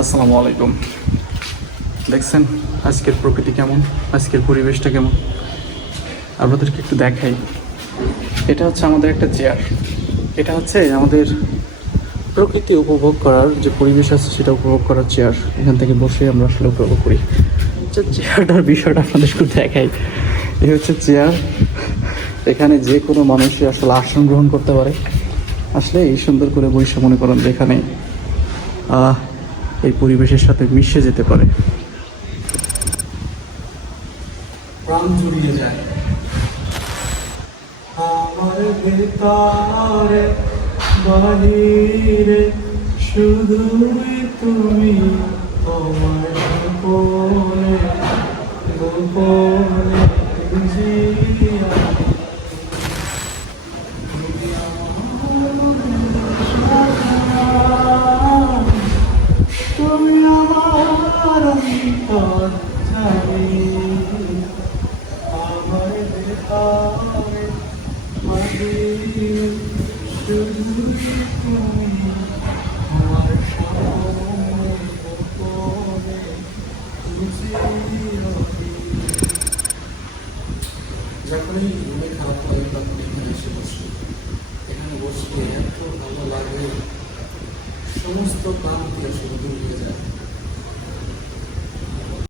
আসসালামু আলাইকুম। দেখছেন আজকের প্রকৃতি কেমন, আজকের পরিবেশটা কেমন আপনাদেরকে একটু দেখাই। এটা হচ্ছে আমাদের একটা চেয়ার, এটা হচ্ছে আমাদের প্রকৃতি উপভোগ করার যে পরিবেশ আছে সেটা উপভোগ করার চেয়ার। এখান থেকে বসে আমরা আসলে উপভোগ করি। আচ্ছা, চেয়ারটার বিষয়টা আপনাদের একটু দেখাই। এই হচ্ছে চেয়ার, এখানে যে কোনো মানুষই আসলে আসন গ্রহণ করতে পারে। আসলে এই সুন্দর করে বৈশা মনে করেন যে এখানে এই পরিবেশের সাথে মিশে যেতে পারে, প্রাণ জুড়িয়ে যায়। আমার ভেতরে বাহিরে শুধুই তুমি, তোমার গোপনে গোপনে জিয়া। তুমি আমার অন্তর জানি, আমার ভেতরে বাহিরে শুধুই তুমি, আমার সামনে গোপনে জিয়া। যখনই মনে খারাপ লাগে তখন এখানে এসে বসি। এখানে বসলে এত ভালো লাগে, সমস্ত ক্লান্তি আসলে